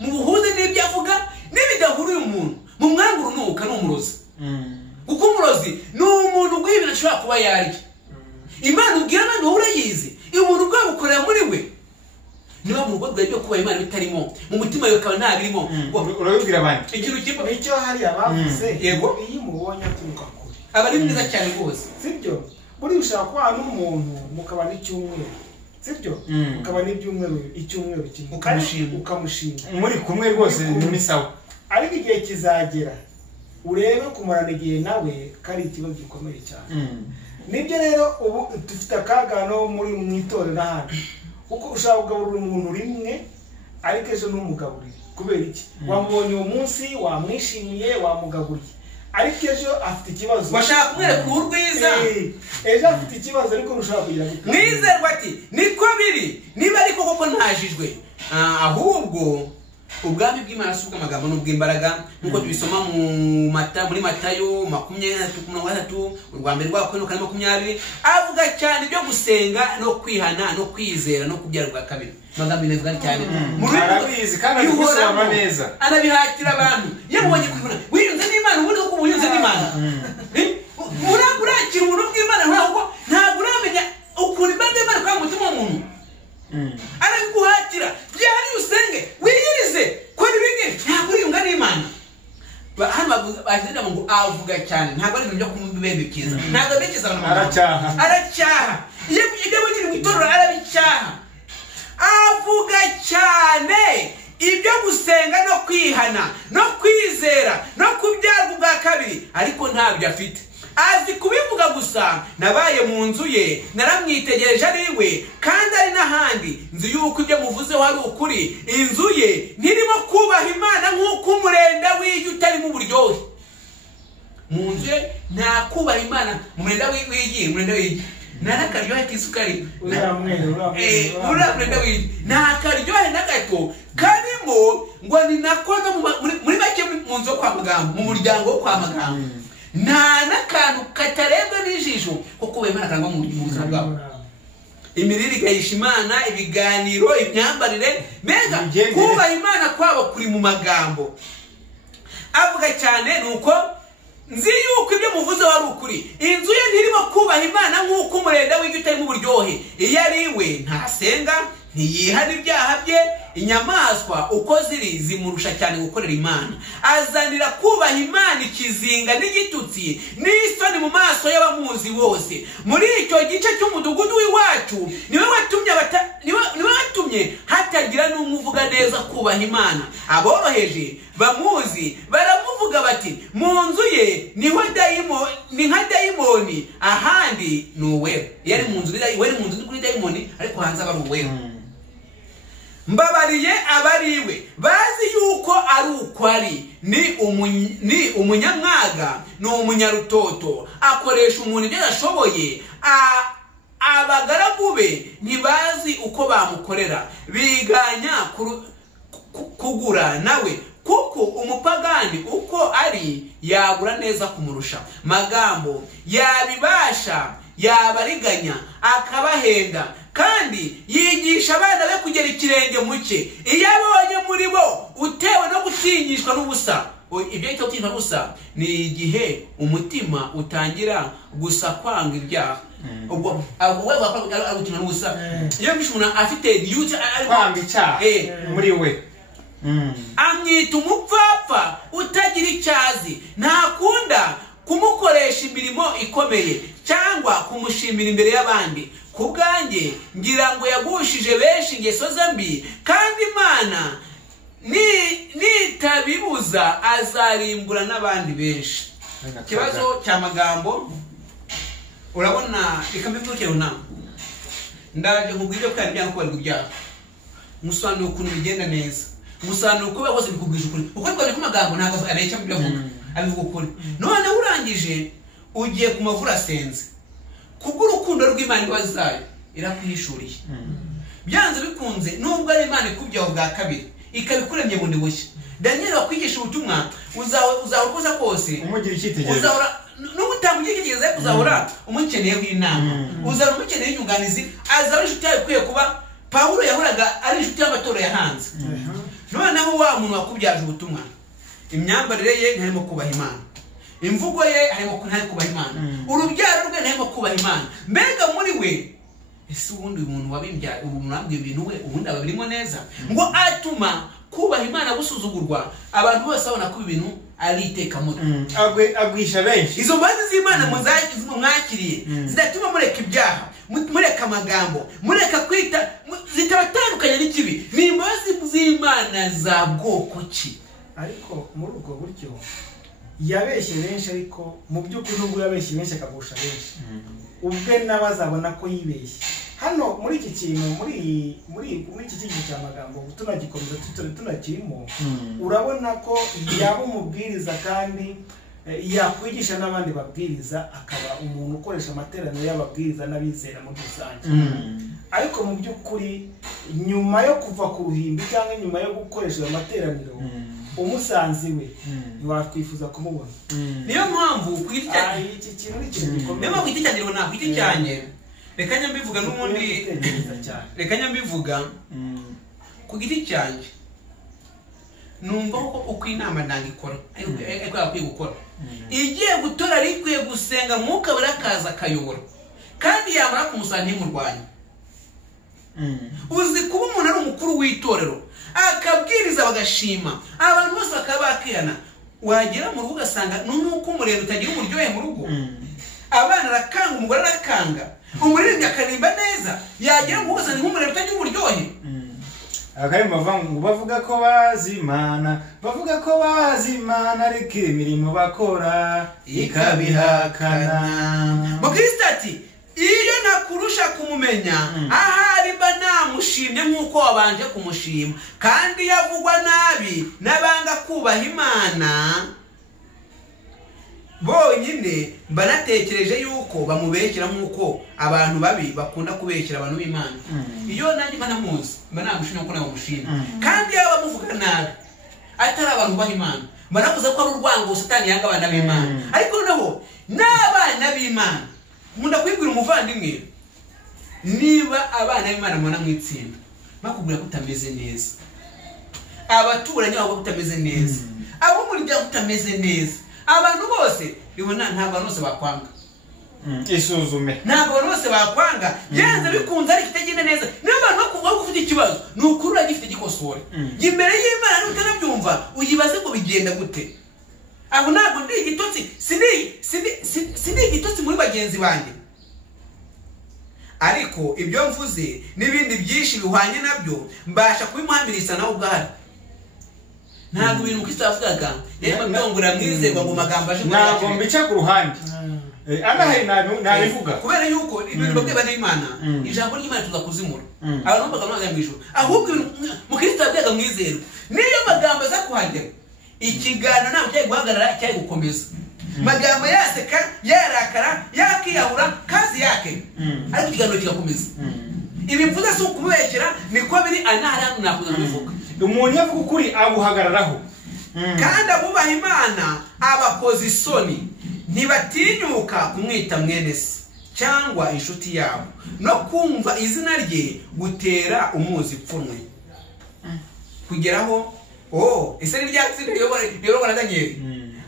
mu buhuze n'ibyo avuga n'ibidahuriye umuntu mu mwanga urunuka n'umurozi kuko umurozi ni umuntu guhibira ashobora kuba yarya Imana ubwira none wowe urayizi umuntu bwabukorera muri we niba mu rugo rwawe byo kuba Imana bitarimo mu mutima wawe ukaba nta birimo urabibwira abandi ikintu kimwe icyo hari abavuze yego iyo umubonye aturuka kure aba ari mwiza cyane rwose sibyo buri ushaka kuba n'umuntu mukaba n'icyumweru sibyo mukaba icyumweru kimwe ukamushima muri kumwe rwose ni sawa ariko igihe kizagera urebe kumarana igihe nawe kari ikibazo gikomeye cyane nibyo rero ubu dufite akaga no muri mwitorero n'ahandi uko ushaka kugaburira umuntu rimwe ariko ejo n'umugaburire kubera iki wamubonye uwo munsi wamwishimiye wamugaburiye ariko ejo afite ikibazo bashaka kumwereka urwiza ejo afite ikibazo ariko ntushaka kugira ngo mwizerwa ati niko biri niba ariko koko ntajijwe ahubwo ubwami bw'Imana si ubw'amagambo n'ubw'imbaraga nuko tubisoma muri Matayo 20:13 urwambere rwako no 20 avuga cyane byo gusenga no kwihana no kwizera no kubyara bwa kabiri magambo neza cyane arabizi kandi abisoma neza anabihatira abantu yabonye kwibona wiyunze n'Imana ubundi uko wiyunze n'Imana urakira umuntu bw'Imana ntabwo uramenya ukuntu Imana kwa mutima w'umuntu arabiguhatira byari usenge wiyirize ko nibinge ntabwo uriyunga n'Imana hano bazira ngo avuga cyane ntabwo ari ibintu byo kumubembekiza ntabwo bekiza abantu aracyaha iyo bugiri mu itorero arabicyaha avuga cyane ibyo gusenga no kwihana no kwizera no kubyarwa bwa kabiri ariko ntabyo afite azi kubivuga gusa nabaye mu nzu ye naramwitegereje ari we kandi ari n'ahandi nzi yuko ibyo muvuzeho ari ukuri inzu ye ntirimo kubaha Imana nk'uko umurenda w'igi utarimo uburyohe mu nzu ye nta kubaha Imana umurenda w'igi narakaryohe k'isukari uramurenda w'igi nta karyohe na gato karimo ngo ni nako muri make mu nzu yo kwa Magambo mu muryango wo kwa Magambo nta n'akantu katarebwa n'ijisho kuko Imana karangwa mu buzima bwabo imirire igayisha Imana ibiganiro imyambarire mbega kubaha Imana kwabo kuri mu magambo avuga cyane nuko nzi yuko ibyo muvuze wari ukuri inzu ye ntirimo kubaha Imana nk'uko umurenda w'igi utarimo uburyohe iyo ari we ntasenga ntiyihana ibyaha bye inyamaswa uko ziri zimurusha cyane gukorera Imana azanira kubaha Imana ikizinga n'igitutsi n'isoni mu maso y'abamuzi bose muri icyo gice cy'umudugudu w'iwacu niwe watumye yatumye hatagira n'umwe uvuga neza kubaha Imana. Aboroheje bamuzi baramuvuga bati mu nzu ye niho ni nka dayimoni, ahandi ni uwera. Yari mu nzu kuri dayimoni, ariko hanze aba ari uwera. Mbabariye abariwe bazi yuko ari uko ari, ni umunyamwaga, ni umunyarutoto, akoresha umuntu ibyo adashoboye. Abagaragu be ntibazi uko bamukorera, biganya kugura nawe, kuko umupagani uko ari yagura neza kumurusha. Magambo yabibasha yabariganya akabahenda, kandi yigisha abana be kugera ikirenge muke. Iyo abonye muri bo utewe no gutinyishwa n'ubusa, ibyo yita gutinyishwa n'ubusa ni igihe umutima utangira gusa kwanga ibyaha. Ubwo wewe wakora agutinywa n'ubusa, iyo umuntu afite duty kwanga icyaha muri we, amwita umupfapfa utagira icyazi. Ntakunda kumukoresha imirimo ikomeye cyangwa kumushimira imbere y'abandi. Ku bwanjye ngira ngo yagushije benshi ingeso ze mbi, kandi Imana nitabibuza azarimbura n'abandi benshi. Ikibazo cya Magambo urabona, reka mbivuge runama, ndaje nkubwire ko ari byanko kubarwa ibyaha, musobanura ukuntu bigenda neza, musobanura uko bose bikubwije ukuri. Uko twari ku Magambo ntabwo arecha mu byo avuga, abivuga ukuri. None urangije ugiye ku mavura asenze, kubw'urukundo rw'Imana imbabazi zayo irakwihishuriye. Byanze bikunze nubwo ari Imana ikubyaho bwa kabiri ikabikuremye bundi bushya, Daniel wakwigisha ubutumwa uzahora kose umugira icyitegererezo, n'ubutamugira icyitegererezo, uzahora umukeneye w'inama, uzahora umukeneye inyunganizi, azaba inshuti yawe ikwiye kuba Pawulo yahoraga ari inshuti y'amatora yahanze. Noneho wa muntu wakubyaje ubutumwa, imyambarire ye ntarimo kubaha Imana, imvugo ye harimo kubaha Imana, urubyaro rwe ntarimo kubaha Imana. Mbega muri we ese ubundi umuntu wabimbya umuntu nabwiye ibintu we ubundi ababirimo neza, ngo atuma kubaha Imana gusuzugurwa, abantu bose babona ko ibintu ari iteka mutwe. Agwisha benshi. Izo mbazi z'Imana mwakiriye zidatuma mureka ibyaha, mureka amagambo, mureka kwita, zitabatandukanya n'ikibi. Ni imbazi z'Imana za bwoko ki? Ariko muri ubwo buryo yabeshye benshi, ariko mu by'ukuri nubwo yabeshye benshi akagusha benshi, ubwe n'abazabona ko yibeshye. Hano muri iki kintu, muri iki kintu cya Magambo tunagikomeza tunakirimo, urabona ko yaba umubwiriza kandi yakwigisha n'abandi babwiriza, akaba umuntu ukoresha amateraniro y'ababwiriza n'abizera muri rusange. Ariko mu by'ukuri nyuma yo kuva ku ruhimbi cyangwa nyuma yo gukoresha ayo materaniro, umusanzi we ntiwakwifuza kumubona. Niyo mpamvu kwita iki kintu ni ikintu gikomeye. Niyo mpamvu kwita cyane nta kwita cyane. Reka nyambivuga n'ubundi, reka nyambivuga ku giti cyanjye, numva ko uko inama ndangikora ariko yakwiye gukora. Igiye gutora rikwiye gusenga mwuka burakaza akayobora, kandi yamara kumusanga ntimurwanya. Uzi kuba umuntu ari umukuru w'itorero akabwiriza bagashima, abantu bose bakaba bakihana, wagera mu rugo ugasanga nuko umurero utagira uburyohe mu rugo, abana arakanga, umugore arakanga, umuririmbyi akarimba neza, yagera mu rugo ugasanga nk'umurero utagira uburyohe. Akayimva bavuga ko bazimana, ariko imirimo bakora ikabihakana. Mukristo ati iyo nakurusha kumumenya, ahari mba namushimye nk'uko wabanje kumushima, kandi yavugwa nabi n'abanga kubaha Imana bonyine mba natekereje yuko bamubekera nk'uko abantu babi bakunda kubekera abantu b'Imana. Iyo nanjye mba namuzi mba namushimye nk'uko nawe mushima, kandi yaba bamuvuga nabi atari abantu baha Imana, mba navuze ko ari urwango Satani yanga abana b'Imana. Ariko noneho n'abana b'Imana, nkunda kwibwira umuvandimwe, niba abana b'Imana mubona mwitsinda bakubwira ko utameze neza, abaturanyi babo utameze neza, abo muri bya utameze neza, abantu bose bibona ntabwo bose bakwanga. Isuzume. Ntabwo bose bakwanga, byanze bikunze ari kitagenda neza. Niba abantu bakuvuga ko ufite ikibazo, nukurura gifite gikosore. Imbere y'Imana n'utanabyumva uyibaze ko bigenda gute. Abo ntabwo ndi igitotsi, sindi igitotsi muri bagenzi banje. ariko ibyo mvuze n'ibindi byinshi bihwanye nabyo mbasha kubimuhamiriza nawe ubwahari. Ntabwo ibintu Kristo yavugaga yari byongura mwizerwa ngo magambo aje ntabwo mbica ku ruhande anahari nabivuga kubera yuko ibintu babwira n'Imana ijambo ry'Imana tuzakuzimura abantu bakavuga mu ijuru ahubwo mu Kristo yabyaga mwizerwa niyo magambo aza kuhagera ikiganiro ntabwo cyari guhagarara cyari gukomeza magambo yaseka yarakara yakiyahura kazi yake ariko ikiganiro kigakomeza ibi mvuze si ukubekera niko biri anahari nakuza kubivuga umuntu yavuga ukuri abuhagararaho kandi abubaha Imana abakoze isoni ntibatinyuka kumwita mwene se cyangwa inshuti yabo no kumva izina rye gutera umuzi pfunwe kugeraho ese ni ryatsinda yorobora Daniel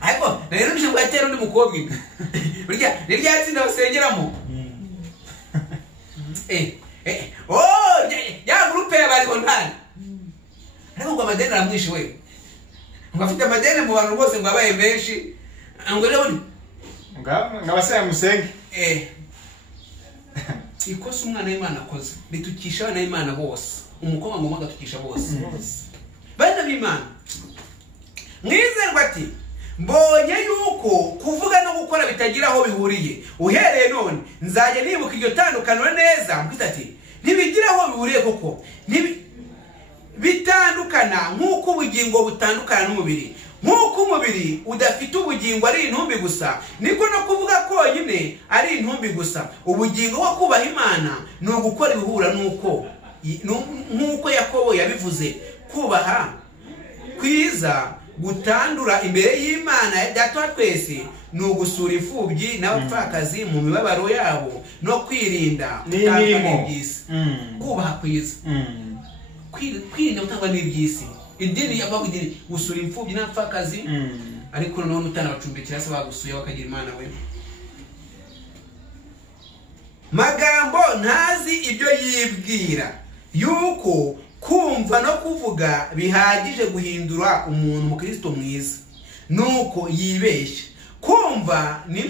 ariko rero nisho bwatera undi mukobwa burya ni ryatsinda basengeramo ya groupe y'abari bontani ariko ngo amadeni aramwishe we ngo afite amadeni mu bantu bose ngo abaye menshi ngo rero ngabasaya musenge ikosa umwana w'Imana akoze bitukisha abana b'Imana bose umukobwa ngo magatukisha bose bana b'Imana mwizerwa ati mbonye yuko kuvuga no gukora bitagira aho bihuriye uhereye none nzajya nibuka iryo tandukaniro neza mbwita ati ntibigira aho bihuriye koko bitandukana nk'uko ubugingo butandukana n'umubiri nk'uko umubiri udafite ubugingo ari intumbi gusa niko no kuvuga konyine ari intumbi gusa ubugingo bwo kubaha Imana ni ugukora ibihura nk'uko Yakobo yabivuze kubaha kwiza gutandura imbere y'Imana ya Data wa twese ni ugusura imfubyi n'abapfakazi mu mibabaro yabo no kwirinda n'imirimo by'isi kubaha kwiza kwirinda gutangwa n'iby'isi idini yabaho idini gusura imfubyi n'abapfakazi ariko none utanabacumbikira se bagusuye bakagira Imana we Magambo ntazi ibyo yibwira yuko kumva no kuvuga bihagije guhindura umuntu mu Kristo mwiza nuko yibeshya kumva ni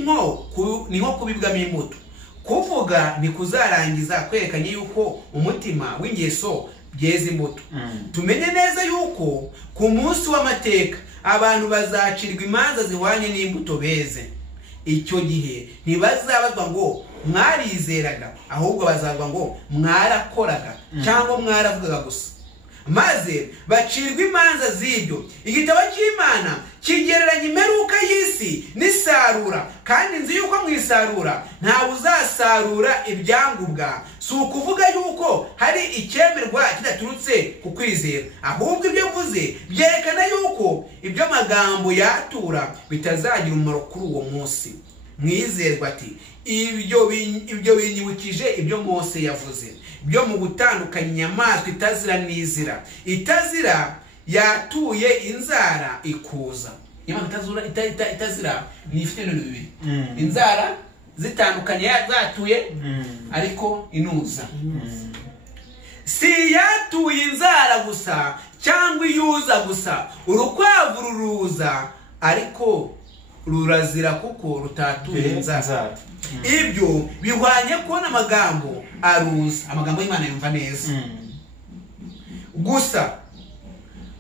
nko kubibwamo imbuto kuvuga ni kuzarangiza kwerekanye yuko umutima w'ingeso byeze imbuto tumenye neza yuko ku munsi w'amateka abantu bazacirwa imanza zihwanye n'imbuto beze icyo gihe ntibazabazwa ngo mwarizeraga ahubwo bazabwa ngo mwarakoraga cyangwa mwaravugaga gusa maze bacirwa imanza z'ibyo igitabo cy'Imana kigereranya imperuka y'isi n'isarura kandi nzi yuko mwisarura ntawe uzasarura ibyangubwa si ukuvuga yuko hari icyemerwa kidaturutse ku kwizera ahubwo ibyo mvuze byerekana yuko ibyo magambo yatura bitazagira umumaro kuri uwo munsi mwizerwa ati ibyo binyibukije ibyo Mose yavuze byo mu gutandukanya inyamaswa itazira n'izira itazira yatuye inzara ikuza inyamaswa itazira ni ifite ibintu bibiri inzara zitandukanye zatuye ariko inuza si yatuye inzara gusa cyangwa iyuza gusa urukwavu ruruza ariko rurazira kuko rutatuye inzara ibyo bihwanye kubona amagambo aruza amagambo y'Imana yumva neza gusa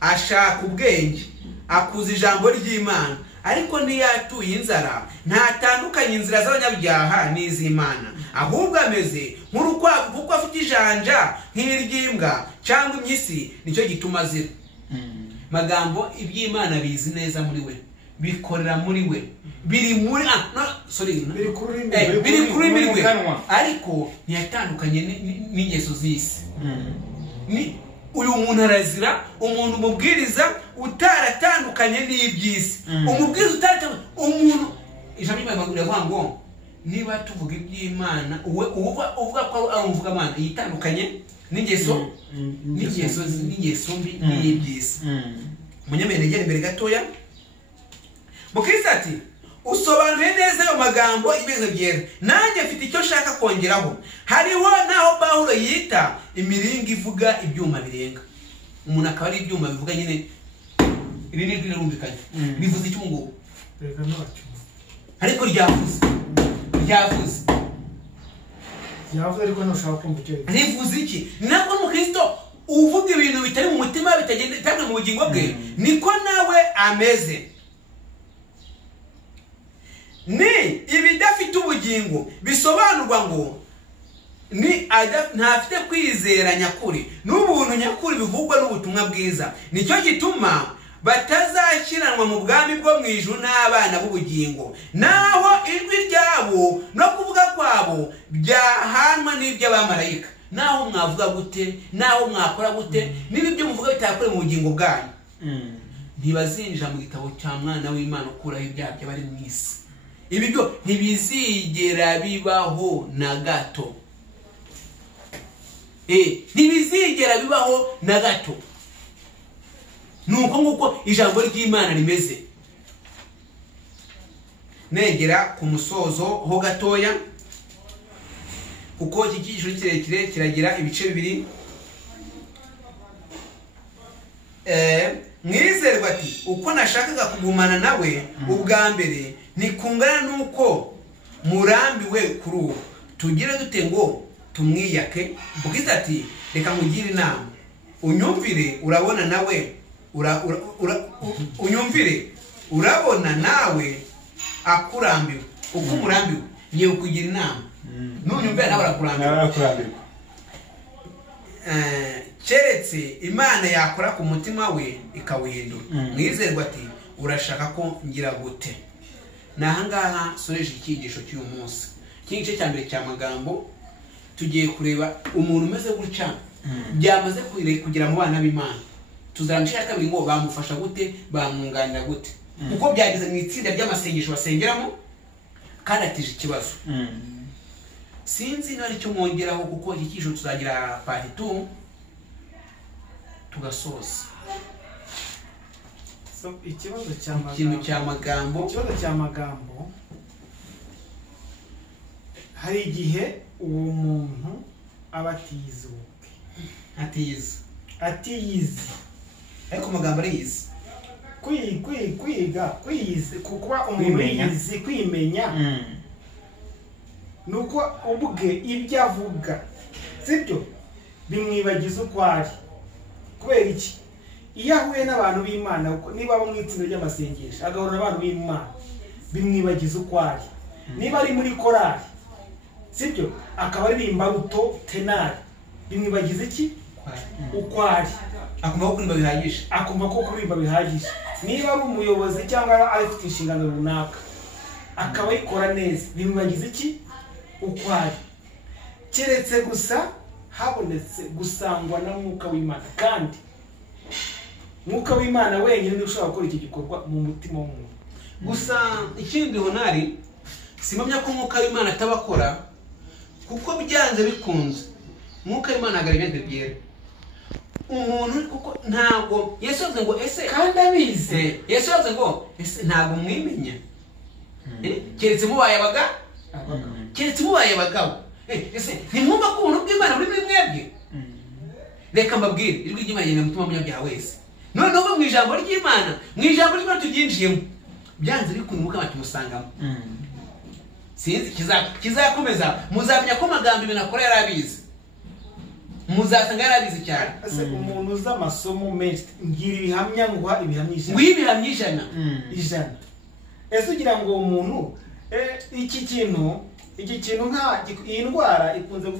ashaka ubwenge akuza ijambo ry'Imana ariko ntiyatuye inzara ntatandukanye inzira z'abanyabyaha n'iz'Imana ahubwo ameze nk'urukwavu kuko afite ijanja nk'iry'imbwa cyangwa impyisi nicyo gituma azira magambo iby'Imana bizi neza muri we bikorera muri we biri muri biri kuri we ariko ntiyatandukanye n'ingeso z'isi ni uyu muntu arazira umuntu umubwiriza utaratandukanye n'iby'isi umubwiriza utaratandukanye umuntu ijambo ry'Imana riravuga ngo niba tuvuga iby'Imana uvuga ko ari umuvugamana yitandukanye n'ingeso mbi n'iby'isi umunyamene ngere imbere gatoya Mukristo ati usobanuye neza ayo magambo ibintu byera nanjye mfite icyo shaka kongeraho hariho naho Pawulo yita imiringa ivuga ibyuma birenga umuntu akaba ari ibyuma bivuga nyine iri ni rirumvikanye bivuze icyo ngo ariko ryavuze yavuze ariko ntushaka kumva icyo rivuze iki? Nako umukristo uvuga ibintu bitari mu mutima bitagenda cyangwa mu bugingo bwe niko nawe ameze. Ni ibidafite ubugingo bisobanurwa ngo ni ntafite kwizera nyakuri n'ubuntu nyakuri bivugwa n'ubutumwa bwiza. Nicyo gituma batazashyiranwa mu bwami bwo mu ijuru n'abana b'ubugingo, naho ijwi ryabo no kuvuga kwabo byahanwa n'iby'abamarayika. Naho mwavuga gute, naho mwakora gute, niba ibyo muvuga bitakore mu bugingo bwanyu, ntibazinjira mu gitabo cya mwana w'Imana ukuraho ibyaha by'abari mu isi. Ibi byo ntibizigera bibaho na gato. Ntibizigera bibaho na gato. Nuko nguko ijambo ry'Imana rimeze. Negera ku musozo ho gatoya, kuko iki cyiciro kirekire kiragira ibice bibiri. Mwizerwa ati uko nashakaga kugumana nawe ubwa mbere nikungana nuko murambiwe kuri ubu, tugire dute ngo tumwiyake? Ubwiza ati reka nkugire inama, unyumvire urabona nawe unyumvire urabona nawe akurambiwe uko umurambiwe, ngiye kugira inama nunyumvira nawe arakurambirwa. Keretse Imana yakora ku mutima we ikawuhindura. Mwizerwa ati urashaka ko ngira gute? Nahangaha soreje icyigisho cy'uyu munsi. Igice cya mbere cya Magambo tugiye kureba umuntu umeze gutya byamaze kugira mu bana b'Imana. Tuzarangisha kabiri ngo bamufasha gute, bamwunganira gute, kuko byageze mu itsinda ry'amasengesho basengeramo kandi atije ikibazo. Sinzi niba ari cyo mwongeraho, kuko iki cyiciro tuzagira part 2 tugasoza. Ikibazo cya Magambo, hari igihe uwo muntu aba atiyizi ariko Magambo ariyizi. Kuba umuntu yizi kwimenya nuko ubwe ibyo avuga sibyo bimwibagiza uko ari. Kubera iki? Iyo ahuye n'abantu b'Imana, niba abo mu itsinda ry'amasengesho agahura n'abantu b'Imana, bimwibagiza uko ari. Niba ari muri korali sibyo akaba aririmba ruto tenari, bimwibagiza iki? Uko ari. Akumva ko kuririmba bihagije. Niba ari umuyobozi cyangwa afite inshingano runaka akaba yikora neza, bimwibagiza iki? Uko ari. Keretse gusa habonetse gusangwa na mwuka w'Imana, kandi mwuka w'Imana wenyine niwe ushobora gukora iki gikorwa mu mutima w'umuntu. Gusa ikindi honari simamya ko mwuka w'Imana atabakora, kuko byanze bikunze mwuka w'Imana agaragaza byera umuntu, kuko ntabwo Yesu yavuze ngo ese kandi abize. Yesu yavuze ngo ese ntabwo mwimenya, keretse mubaye abagabo. Ese nimwumva ko ubuntu bw'Imana buri muri mwebwe? Reka mbabwire, ijwi ry'Imana rigenda mu mutima w'umunyabyaha wese. Noneho mu ijambo ry'Imana tubyinjiyemo, byanze bikunze mwuka w'Imana tumusangamo. Sinzi kizakomeza, muzamenya ko Magambo ibintu akora yarabizi, muzasanga yarabizi cyane. Ese umuntu uzi amasomo menshi ngira ibihamya ngo ibihamya ijana. Ese ugira ngo umuntu iki kintu iyi ndwara ikunze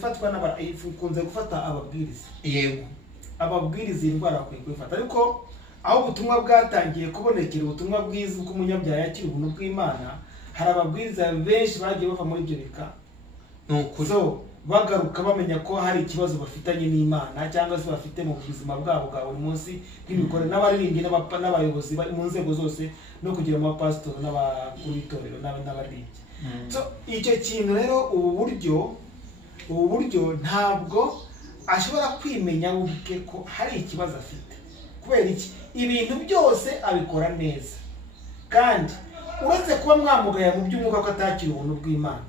gufata ababwiriza. Yego, ababwiriza iyi ndwara bakwiye kwifata, ariko aho ubutumwa bwatangiye kubonekera, ubutumwa bwiza bw'umunyabyaha yakira ubuntu bw'Imana, hari ababwiriza benshi bagiye bava muri ibyo bika bagaruka bamenya ko hari ikibazo bafitanye n'Imana cyangwa se bafite mu buzima bwabo bwa buri munsi bw'imikorere, n'abaririmbyi n'abayobozi mu nzego zose, no kugira amapasitori n'abakuru b'itorero n'abaririmbyi. Icyo kintu rero, ubu buryo ntabwo ashobora kwimenya ubwe ko hari ikibazo afite. Kubera iki? Ibintu byose abikora neza, kandi uretse kuba mwamugaya mu by'umwuka ko atakira ubuntu bw'Imana,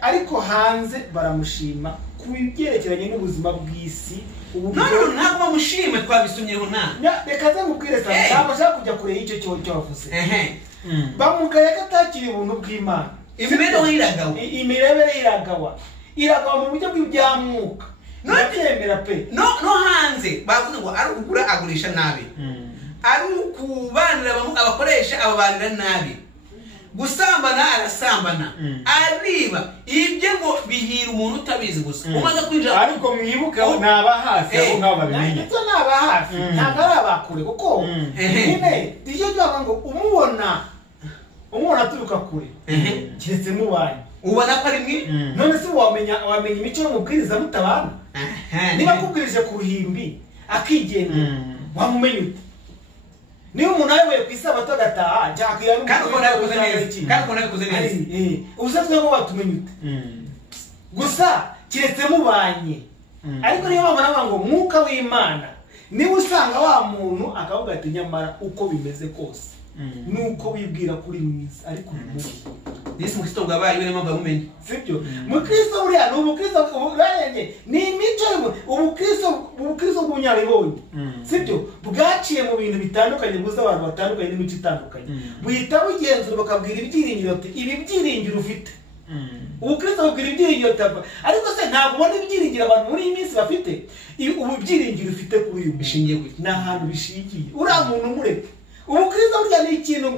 ariko hanze baramushima ku byerekeranye n'ubuzima bw'isi. Ntabwo bamushime, twabisumyeho nta. Reka nkubwire cyane, ntabwo ashaka kujya kure y'icyo cyo wavuze. Bamugaya ko atakira ubuntu bw'Imana, imibereho iragawa. iragwa mu buryo bw'ibyamwuka ntabyemera pe no hanze bavuze ngo ari ukugura agurisha nabi ari ukubanira abakoresha ababanira nabi gusambana arasambana ariba ibyo ngo bihira umuntu utabizi gusa umaze kwinjira ariko mwibuka naba hafi abo ngabo babimenye nicyo naba hafi ntabwo ari abakure kuko nyine iyo byavuga ngo umubona aturuka kure keretse mubanye ubona ko ari mwi none se wamenya imico y'umubwiriza mutabana niba akubwirije ku ruhimbi akigendera wamumenya ute niba umuntu ayoboye ku isabato agataha cyakira kandi ubona yabikoze neza ubusa twebwe watumenya ute gusa keretse mubanye ariko niyo mpamvu navuga ngo mwuka w'Imana niba usanga wa muntu akavuga ati nyamara uko bimeze kose nuko wibwira kuri mwiza ariko mubi Yesu Kristo bwabaye niyo mpamvu bamumenye sibyo mu Kristo buriya ni ubukristo buranye ni imico ubukristo bw'unyaribonye sibyo bwaciye mu bintu bitandukanye buza abantu batandukanye n'imico itandukanye buhita bugenzura bakabwira ibyiringiro ati ibi byiringiro ufite ubukristo bubwira ibyiringiro utapfa ariko se ntabwo ubona ibyiringiro abantu muri iyi minsi bafite ubu byiringiro ufite kuri uyu bishingiye ku ni ahantu bishingiye uriya muntu umureke ubukristo burya ni ikintu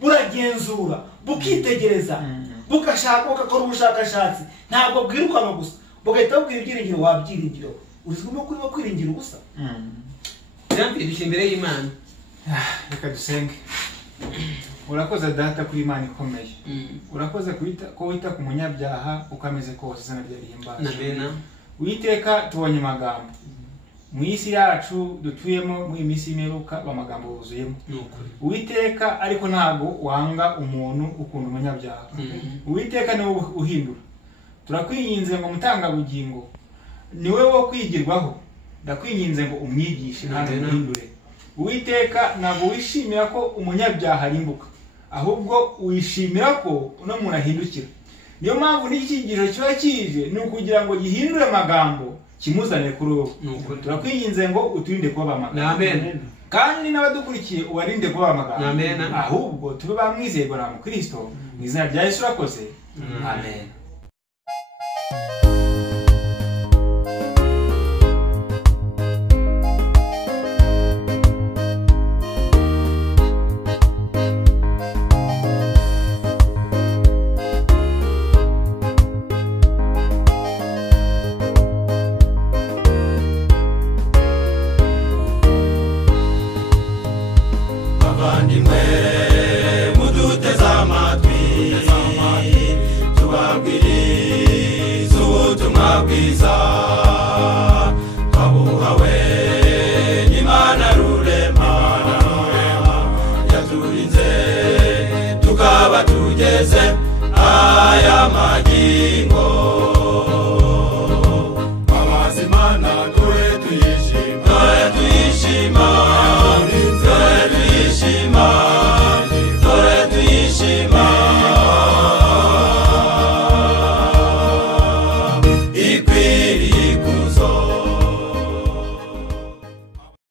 buragenzura bukitegereza bugashaka bugakora ubushakashatsi ntabwo bwirukanwa gusa bugahita bubwira ibyiringiro wabyiringiro urizwimo kurimo kwiringira ubusa byamfite dushye imbere y'Imana reka dusenge urakoze data kuri Imana ikomeye urakoze ko wita ku munyabyaha uko ameze kose izina rye rihimbazwe Uwiteka tubonye Magambo mu isi yacu dutuyemo mu iminsi y'imperuka Magambo buzuyemo Uwiteka ariko ntago wanga umuntu ukunda umunyabyaha Uwiteka niwe uhindura turakwinginze ngo mutanga bugingo niwe wo kwigirwaho ndakwinginze ngo umwigishe nta muhindure Uwiteka ntabwo wishimira ko umunyabyaha arimbuka ahubwo wishimira ko uno muntu ahindukira niyo mpamvu n'icyigisho kiba kije ni ukugira ngo gihindure Magambo kimuzanire kuri wowe turakwinginze ngo uturinde kuba Magambo amen kandi n'abadukurikiye ubarinde kuba Magambo amen ahubwo tube bamwizeye na mu Kristo mu izina rya Yesu urakoze amen aya